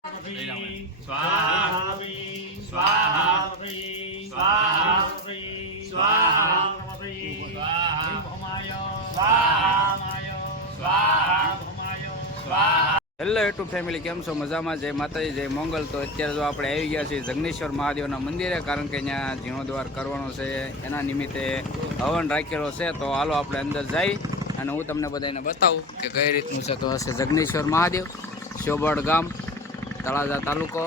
स्वाहा स्वाहा स्वाहा स्वाहा। હેલો યુટ્યુબ ફેમિલી, કેમ છો? મજામાં? જય માતાજી, જય મંગલ। તો અત્યારે જો આપણે આવી ગયા છીએ જગનેશ્વર મહાદેવના મંદિરે, કારણ કે અહીંયા જીર્ણોદ્વાર કરવાનો છે, એના નિમિત્તે હવન રાખેલો છે। તો હાલો આપણે અંદર જઈ અને હું તમને બધાને બતાવું કે કઈ રીતનું છે। તો હશે જગનેશ્વર મહાદેવ, શોબડ ગામ, તળાજા તાલુકો।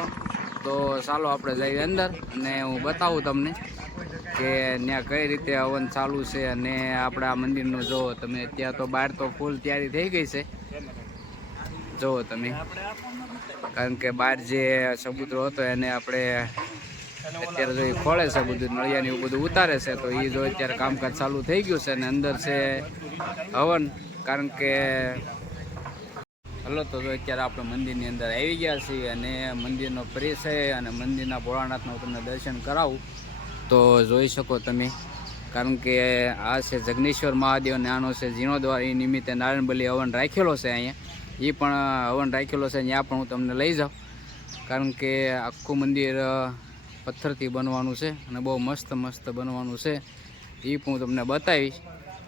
તો ચાલો આપણે જઈએ અંદર અને હું બતાવું તમને કે ત્યાં કઈ રીતે હવન ચાલુ છે। અને આપણે આ મંદિરનું જો તમે, અત્યારે તો બહાર તો ફૂલ તૈયારી થઈ ગઈ છે, જો તમે, કારણ કે બહાર જે સબૂતરો હતો એને આપણે અત્યારે જો એ ખોળે છે, બધું નળિયાને એવું બધું ઉતારે છે। તો એ જો અત્યારે કામકાજ ચાલુ થઈ ગયું છે અને અંદર છે હવન, કારણ કે હલો તો જો અત્યારે આપણે મંદિરની અંદર આવી ગયા છીએ અને મંદિરનો પરિચય અને મંદિરના ભોળાનાથનું તમને દર્શન કરાવું તો જોઈ શકો તમે, કારણ કે આ છે જગનેશ્વર મહાદેવ અને આનો છે જીર્ણોદ્વાર। એ નિમિત્તે નારાયણબલી હવન રાખેલો છે અહીંયા, એ પણ હવન રાખેલો છે, ત્યાં પણ હું તમને લઈ જાઉં, કારણ કે આખું મંદિર પથ્થરથી બનવાનું છે અને બહુ મસ્ત મસ્ત બનવાનું છે। એ પણ હું તમને બતાવીશ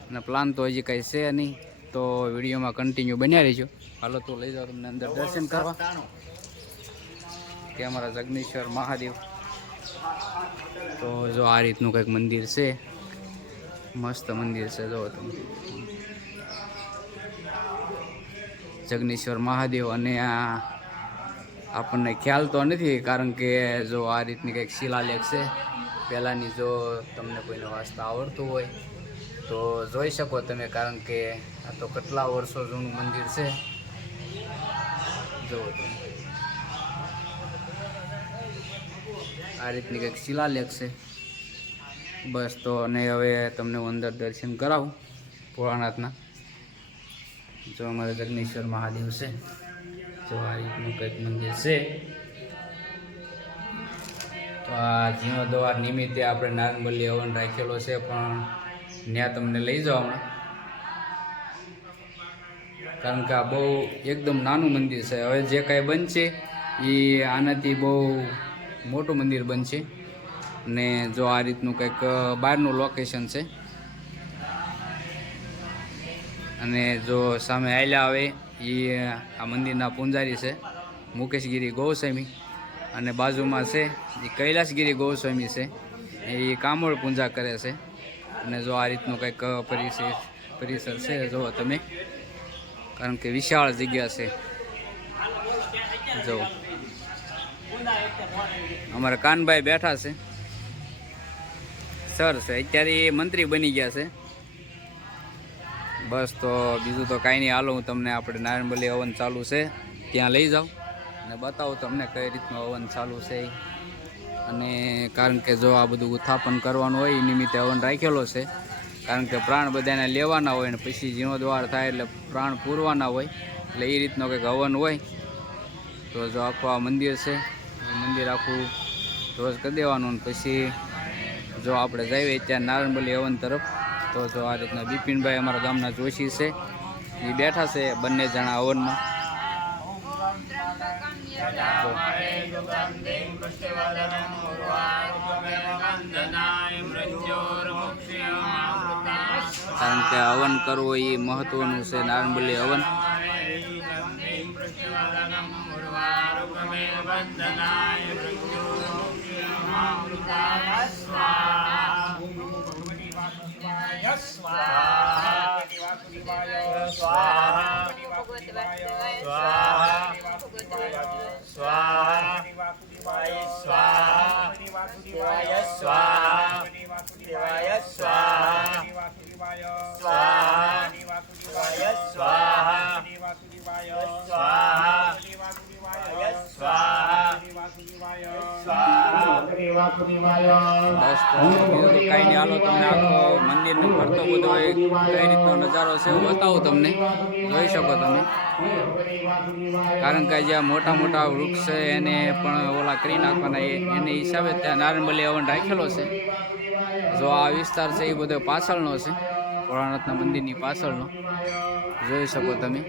અને પ્લાન તો હજી કાંઈ છે નહીં, તો વિડીયોમાં કન્ટિન્યુ બન્યા રહીજો। હાલો તો લઈ જાઓ તમને અંદર દર્શન કરવા કે અમારા જગનેશ્વર મહાદેવ। તો જો આ રીતનું કંઈક મંદિર છે, મસ્ત મંદિર છે, જો તમે જગનેશ્વર મહાદેવ। અને આ આપણને ખ્યાલ તો નથી, કારણ કે જો આ રીતની કંઈક શિલાલેખ છે પહેલાંની, જો તમને કોઈને વાંચતા આવડતું હોય તો જોઈ શકો તમે, કારણ કે આ તો કેટલા વર્ષો જૂનું મંદિર છે, જો તમે આ રીતની કંઈક શિલાલેખ છે। બસ તો અને હવે તમને હું અંદર દર્શન કરાવું ભોળાનાથના। જો અમારે જગનેશ્વર મહાદેવ છે, જો આ રીતનું કંઈક મંદિર છે। તો આ જીર્ણોદ્વાર નિમિત્તે આપણે નારાયણબલી હવન રાખેલો છે, પણ ત્યાં તમને લઈ જાઓ હમણાં, કારણ કે આ બહુ એકદમ નાનું મંદિર છે। હવે જે કાંઈ બનશે એ આનાથી બહુ મોટું મંદિર બનશે। અને જો આ રીતનું કંઈક બહારનું લોકેશન છે, અને જો સામે આયલા આવે એ આ મંદિરના પૂંજારી છે મુકેશગીરી ગોસ્વામી, અને બાજુમાં છે એ કૈલાસગીરી ગોસ્વામી છે, એ કામોળ પૂજા કરે છે। અને જો આ રીતનું કંઈક પરિસર છે, જો તમે, કારણ કે વિશાળ જગ્યા છે। જો અમારા કાનભાઈ બેઠા છે, સર છે, અત્યારે એ મંત્રી બની ગયા છે। બસ તો બીજું તો કાંઈ નહીં, હાલો હું તમને આપણે નારાયણબલી હવન ચાલુ છે ત્યાં લઈ જાઉં અને બતાવું તમને કઈ રીતનું હવન ચાલુ છે। અને કારણ કે જો આ બધું ઉત્થાપન કરવાનું હોય એ નિમિત્તે હવન રાખેલો છે, કારણ કે પ્રાણ બધાને લેવાના હોય ને પછી જીર્ણોદ્વાર થાય એટલે પ્રાણ પૂરવાના હોય, એટલે એ રીતનો કંઈક હવન હોય। તો જો આખું આ મંદિર છે, એ મંદિર આખું ધ્વજ કરી દેવાનું, અને પછી જો આપણે જઈએ ત્યાં નારાયણબલી હવન તરફ। તો જો આ રીતના બિપિનભાઈ અમારા ગામના જોશી છે, એ બેઠા છે બંને જણા હવનમાં। કારણ કે હવન કરવો એ મહત્વનું છે, નારાયણબલી હવન। બસ તો બીજું તો કાંઈ નહીં, હાલો તમને આખો મંદિરનો ફરતો બધો કઈ રીતનો નજારો છે હું બતાવું તમને, જોઈ શકો તમે, કારણ કે જ્યાં મોટા મોટા વૃક્ષ છે એને પણ ઓલા કરી નાખવાના, એને હિસાબે ત્યાં નારાયણબલી હવન રાખેલો છે। જો આ વિસ્તાર છે એ બધો પાછળનો છે, ભોળાનાથના મંદિરની પાછળનો, જોઈ શકો તમે।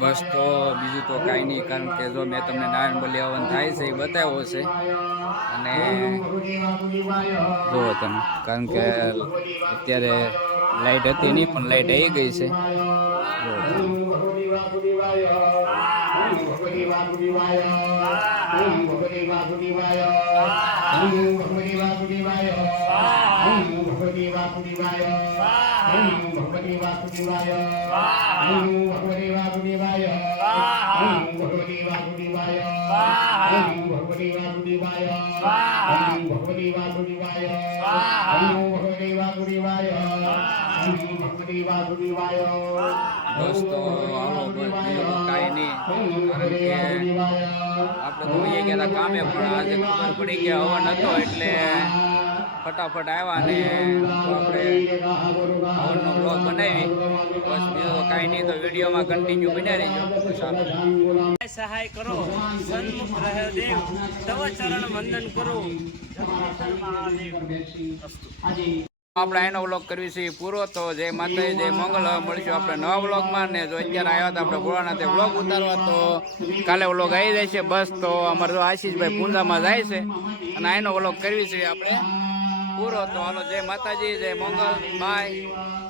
બસ તો બીજું તો કાંઈ નહીં, કારણ કે જો મેં તમને નારાયણ બલી હવન થાય છે એ બતાવ્યો છે. અને જુઓ તમે, કારણ કે અત્યારે લાઈટ હતી નહીં, પણ લાઈટ આવી ગઈ છે. દોસ્તો હાલો કાંઈ નહીં, કારણ કે આપણે તો વહી ગયા હતા કામે, પણ આજે ખબર પડી કે હવન હતો એટલે ફટાફટ આવ્યા ને આપણે હવનનો બ્લોગ બનાવી. બસ બીજું તો કાંઈ નહીં, તો વિડીયોમાં કન્ટિન્યુ બન્યા રહીજો. સહાય કરો, સન્મુખ રહ્યો દેવ, તવ ચરણ વંદન કરો. આપણે એનો વ્લોગ કરવી છે પૂરો. તો જય માતાજી, જય મંગલ. મળીશું આપણે નવા વ્લોગમાં. ને જો અત્યારે આવ્યા હતા આપણે ભોળાનાથે વ્લોગ ઉતારવા, તો કાલે વ્લોગ આવી જાય છે. બસ તો અમારે જો આશીષભાઈ પૂંજામાં જાય છે અને એનો વ્લોગ કરવી છે આપણે પૂરો. તો હાલો, જય માતાજી, જય મંગલ, બાય.